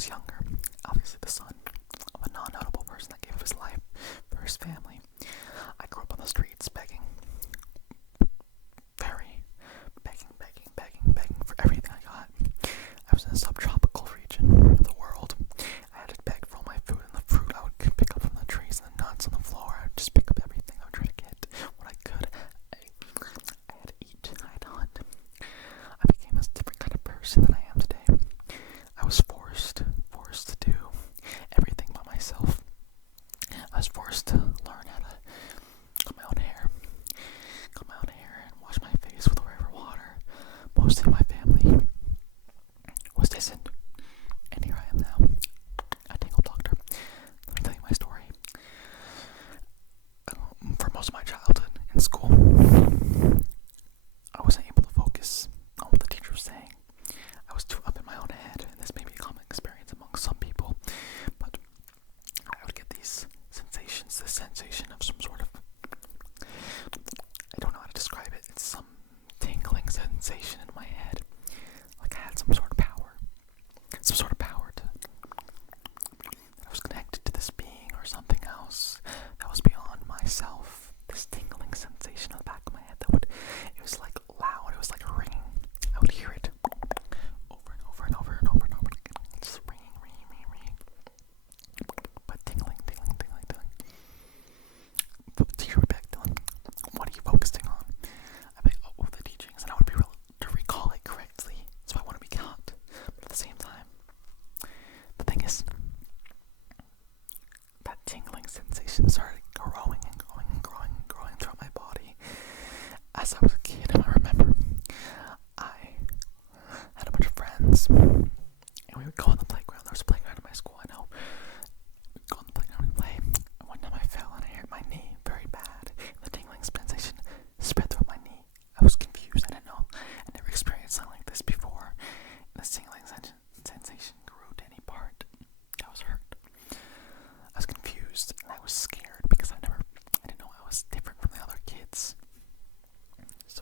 was younger, obviously the son of a non-notable person that gave up his life for his family. I grew up on the streets begging for everything I got. I was in a subtropical region of the world. I had to beg for all my food, and the fruit I would pick up from the trees and the nuts on the floor. I would just pick up everything. I would try to get what I could. I had to eat. I had to hunt. I became a different kind of person than I am today. I was forced to do everything by myself. I was forced to learn how to cut my own hair and wash my face with river water. Most of my family was distant, and here I am now, a tingle doctor. Let me tell you my story. For most of my childhood in school, I wasn't able to focus on what the teacher was saying. I was too up in my own head, and this may be a common experience among some people, but I would get these sensations, this sensation of some sort of, I don't know how to describe it, it's some tingling sensation in my head, like I had some sort of power to, I was connected to this being or something else that was beyond myself. This tingling sensation in the back of my head it was like loud, it was like ringing. I would hear it over and over and over and over and over again, just ringing. But tingling. The teacher would be like, Dylan, what are you focusing on? I'd be like, oh, the teachings, and I would be able to recall it correctly, so I wouldn't be caught. But at the same time, the thing is, that tingling sensation started growing throughout my body as I was a kid. And I remember I had a bunch of friends, and we would go on the playground. There was a playground in my school, I know. We'd go on the playground and play, and one time I fell and I hurt my knee very bad, and the tingling sensation spread through my knee. I was confused. I didn't know. I never experienced something like this before. And the tingling sensation grew to any part that was hurt. I was confused and I was scared because I didn't know I was different from the other kids. So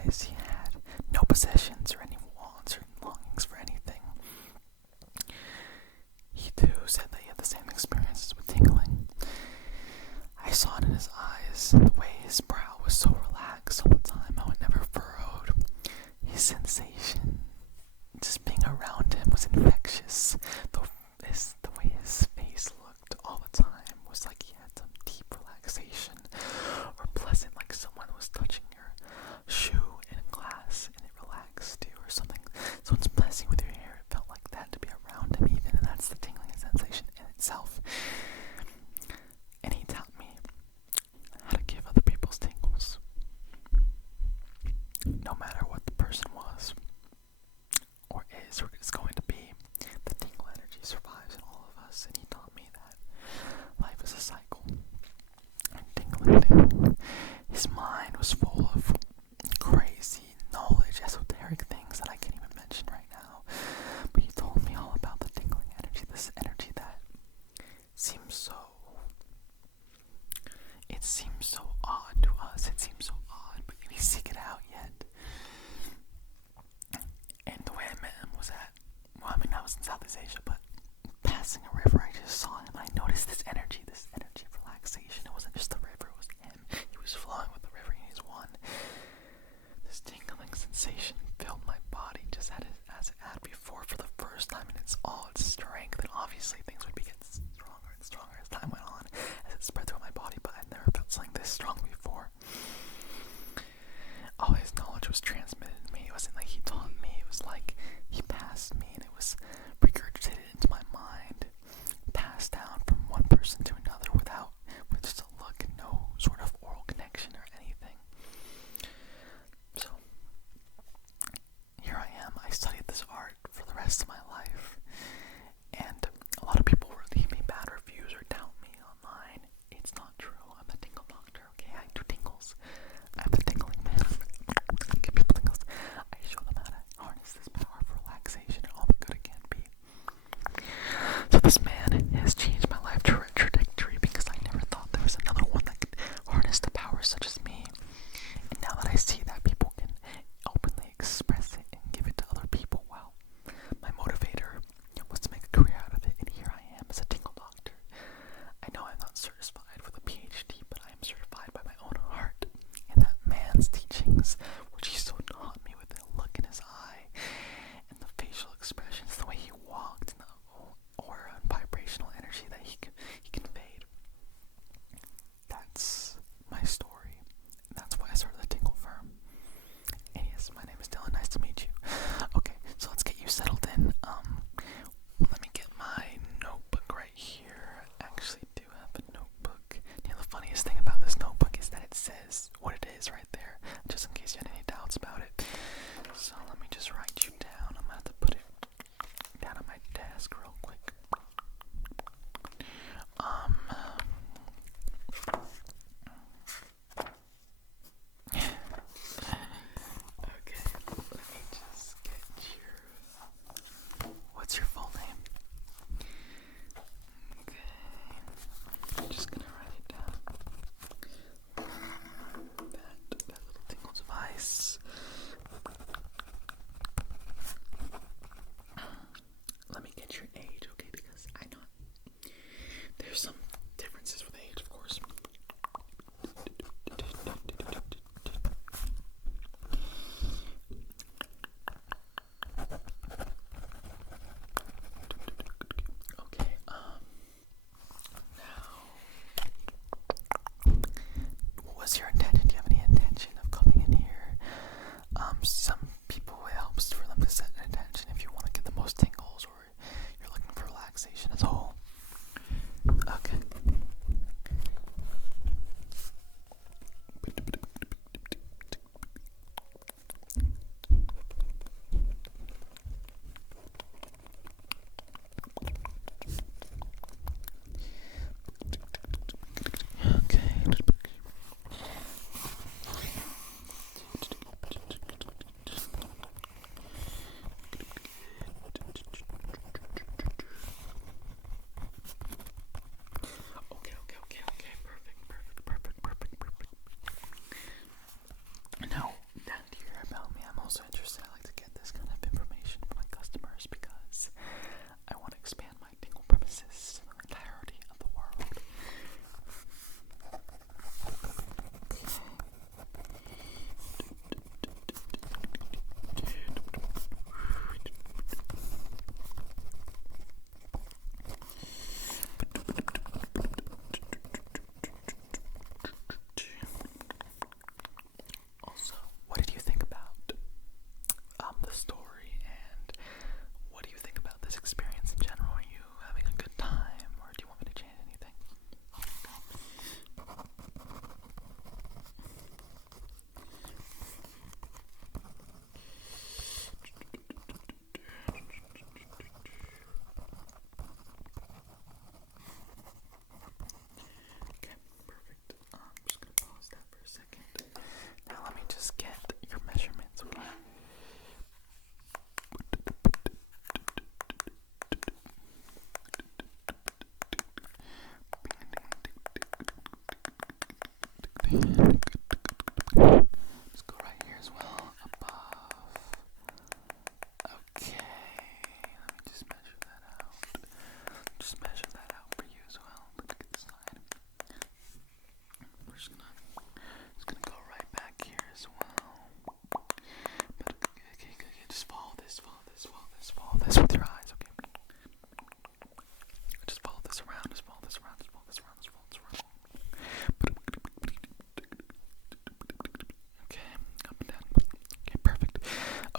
realize he had no possessions or any wants or longings for anything. He too said that he had the same experiences with tingling. I saw it in his eyes, the way his brow was so relaxed all the time, how it never furrowed. His sensation, just being around him, was infectious. The way his face looked all the time was like he had some deep relaxation, or pleasant, like someone was touching your shoe in class and it relaxed you, or something. Someone's messing with your hair, it felt like that to be around him even, and that's the tingling sensation in itself. And he taught me how to give other people's tingles, no matter what the person was, or is, or is going to be. The tingle energy survives in all of us, and he taught me that life is a cycle. And tingling, his mind was full of crazy knowledge, esoteric things that I can't even mention right now. But he told me all about the tingling energy, this energy that seems so odd to us. It seems so odd, but we seek it out yet. And the way I met him was I was in Southeast Asia, but passing a river, I just saw him. I noticed this energy of relaxation. It wasn't just the river, it was him. He was flowing with the river, and he's one. This tingling sensation filled my body just as it had before for the first time, and it's all its strength. And obviously things would get stronger and stronger as time went on, as it spread through my body, but I'd never felt something this strong before. All his knowledge was transmitted to me. It wasn't like he taught me, it was like he passed me, and it was regurgitated into my mind, passed down from one person to another with just a look and no sort of oral connection or anything. So here I am. I studied this art for the rest of my life, and a lot of people will leave me bad reviews or doubt me online. It's not true. I'm a tingle doctor, okay? I do tingles. I'm the tingling man. I give people tingles. I show them how to harness this power for relaxation and all the good it can be. So this man has changed my life trajectory, because I never thought there was another one that could harness the power such as me. And now that I see that people can openly express it and give it to other people, well, my motivator was to make a career out of it, and here I am as a tingle doctor. I know I'm not certified with a PhD, but I am certified by my own heart in that man's teachings, which he so taught me with the look in his eye and the facial expressions, the way he walked, and the aura and vibrational energy that he conveyed. That's my story. That's why I started the Tingle Firm. And yes, my name is Dylan. Nice to meet you. Okay, so let's get you settled in. Let me get my notebook right here. I actually do have a notebook. You know, the funniest thing about this notebook is that it says what it is right there, just in case you had any doubts about it. So let me just write you down. I'm gonna have to put it down on my desk real quick. Okay, let me just get what's your full name? Okay, I'm just gonna write it down. That little tingle device. Let me get your age.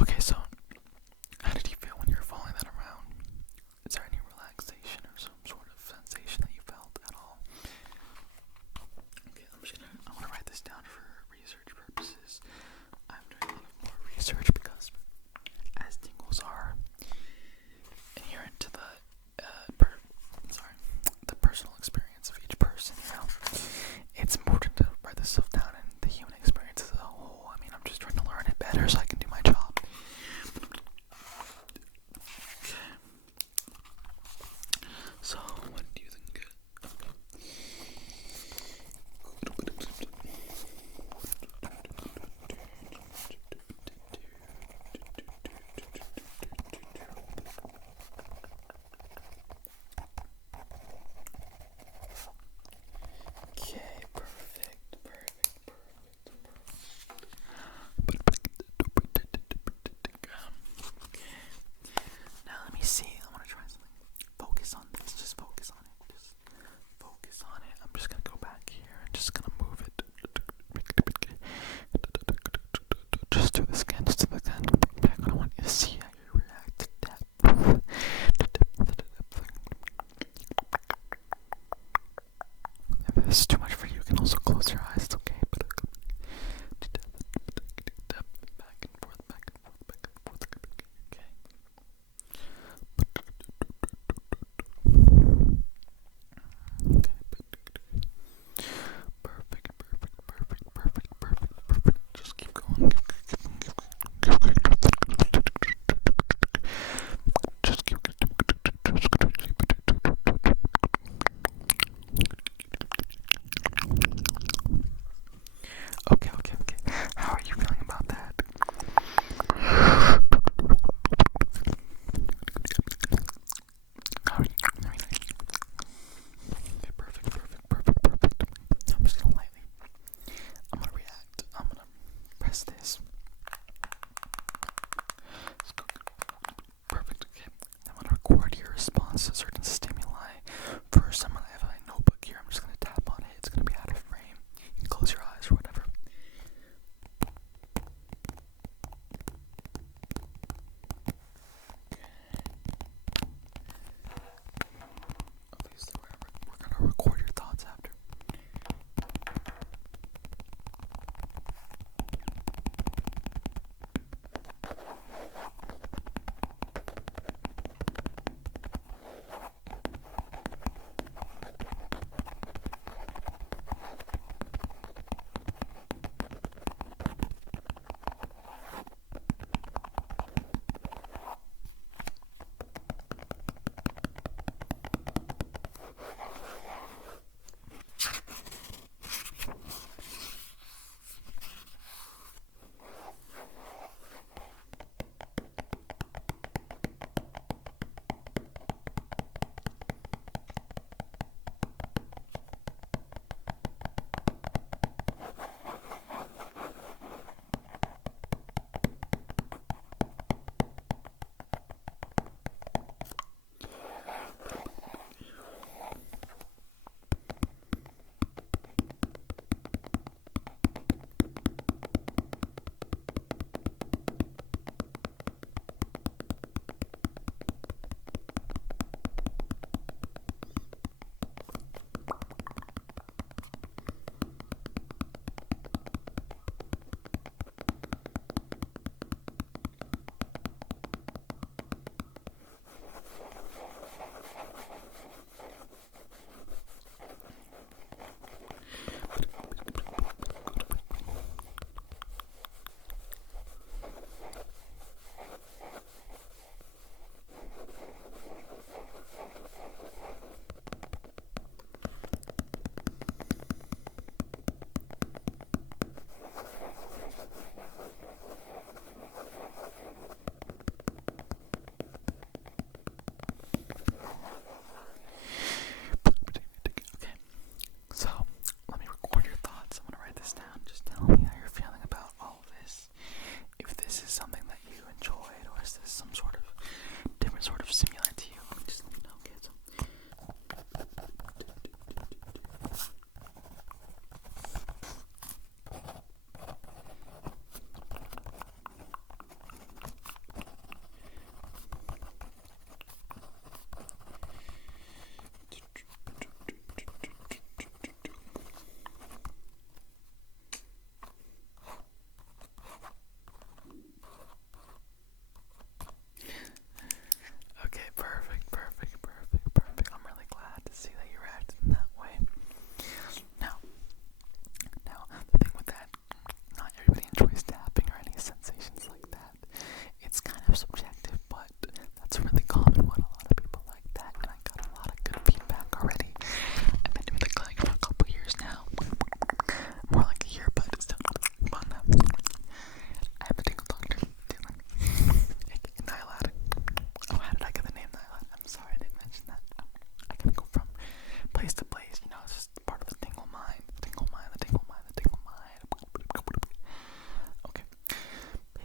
Okay, so how did you feel when you were following that around? Is there any relaxation or some sort of sensation that you felt at all? Okay, I want to write this down for research purposes. I'm doing a lot of more research because as tingles are inherent to the the personal experience of each person, you know, it's important to write this stuff down in the human experience as a whole. I mean, I'm just trying to learn it better so I can do my job. So, what do you think? Okay, perfect. Now let me see. I want to try something. Focus on this. Just focus on it. Just focus on it. I'm just gonna go back here and just gonna move it. Just do the scan. Just do the scan. Back. I want you to see how you react to depth. If this is too much for you, you can also close your eyes. It's okay. Back and forth, back and forth, back and forth. Okay. Perfect. Just keep going. Just keep. Okay. How are you feeling about that? Okay, perfect. I'm just gonna react. I'm gonna press this. Perfect, okay. I'm gonna record your response to certain stimuli. First, I have a notebook here. I'm just gonna tap on it. It's gonna be out of frame. You can close your eyes or whatever. Okay, so we're gonna record your thoughts after.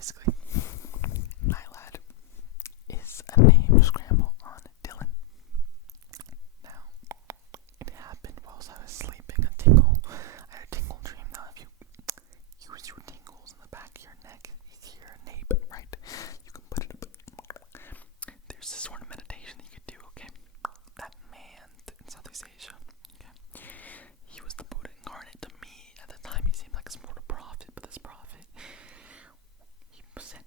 basically, Nylad is a name scramble on Dylan. Now, it happened whilst I was sleeping. I had a tingle dream. Now, if you use your tingles in the back of your neck, your nape, right? You can put it up. There's this sort of meditation that you could do, okay? That man in Southeast Asia, okay? He was the Buddha incarnate to me. At the time, he seemed like a sort of prophet, but this prophet, he sent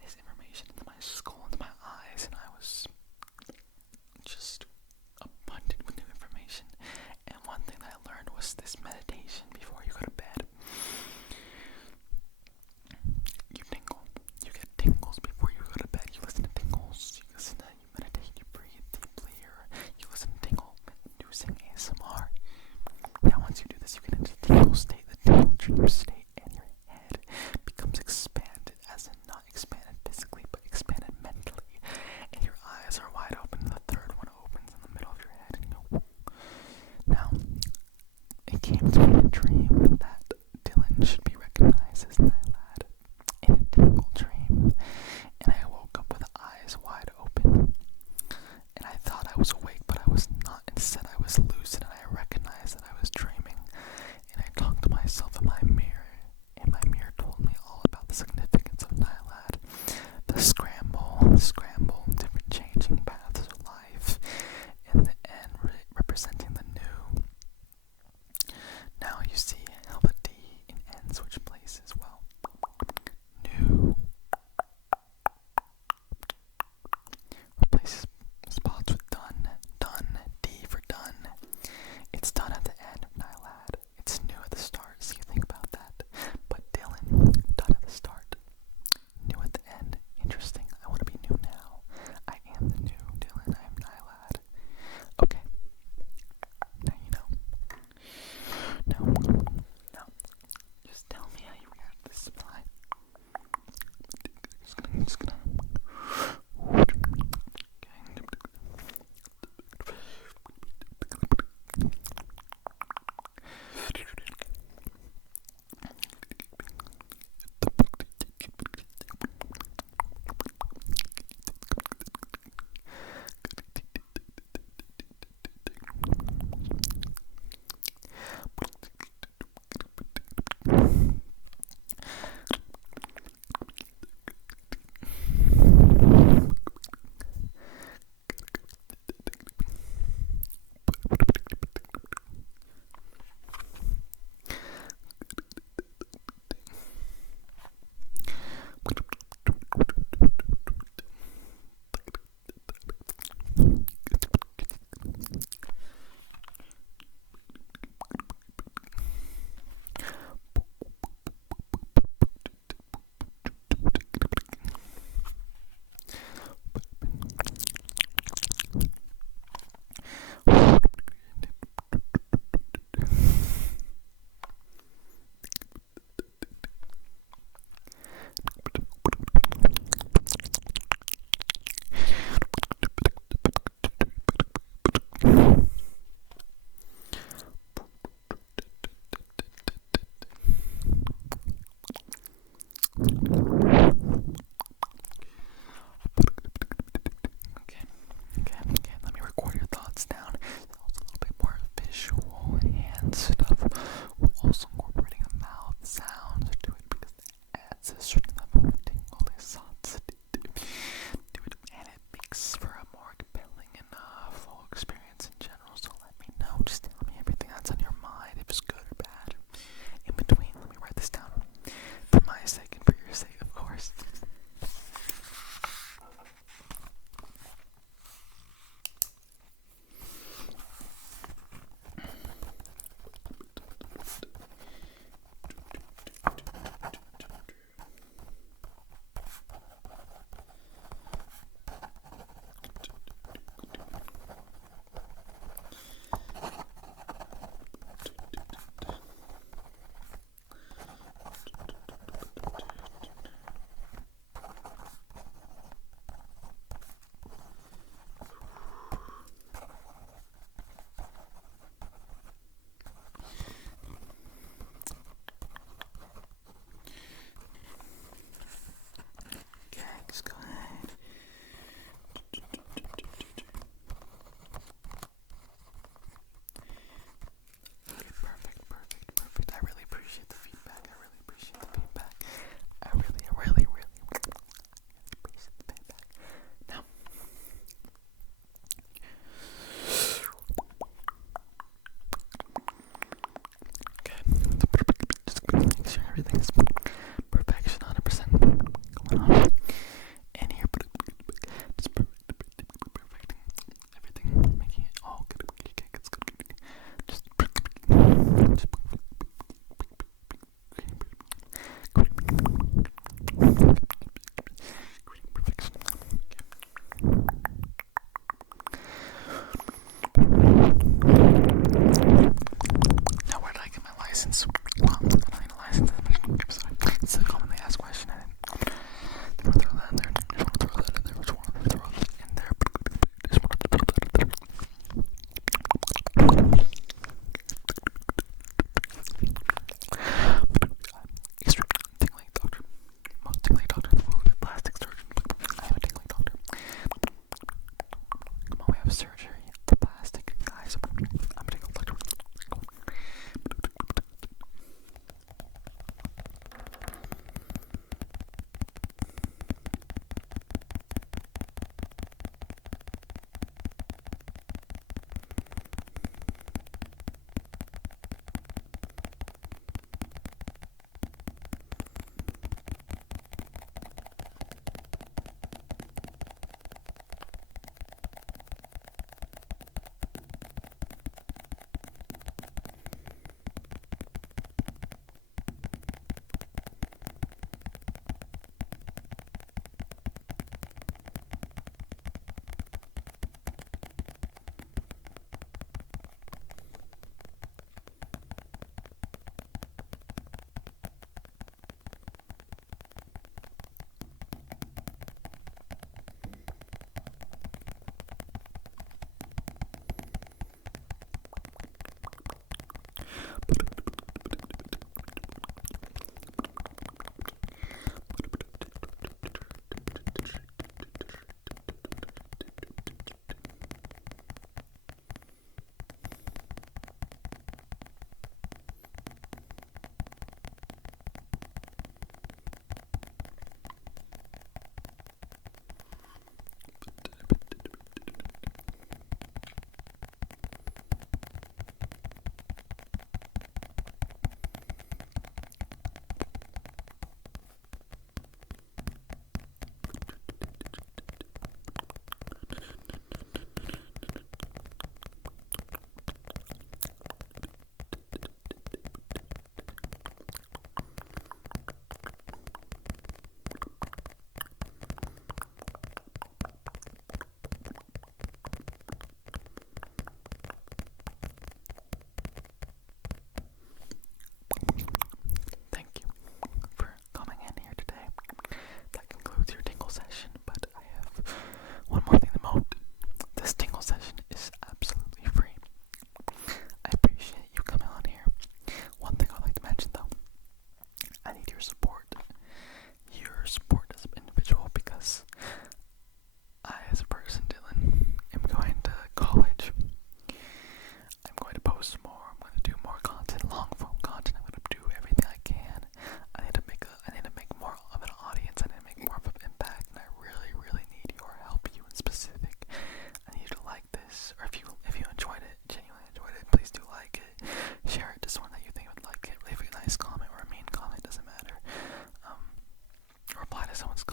someone's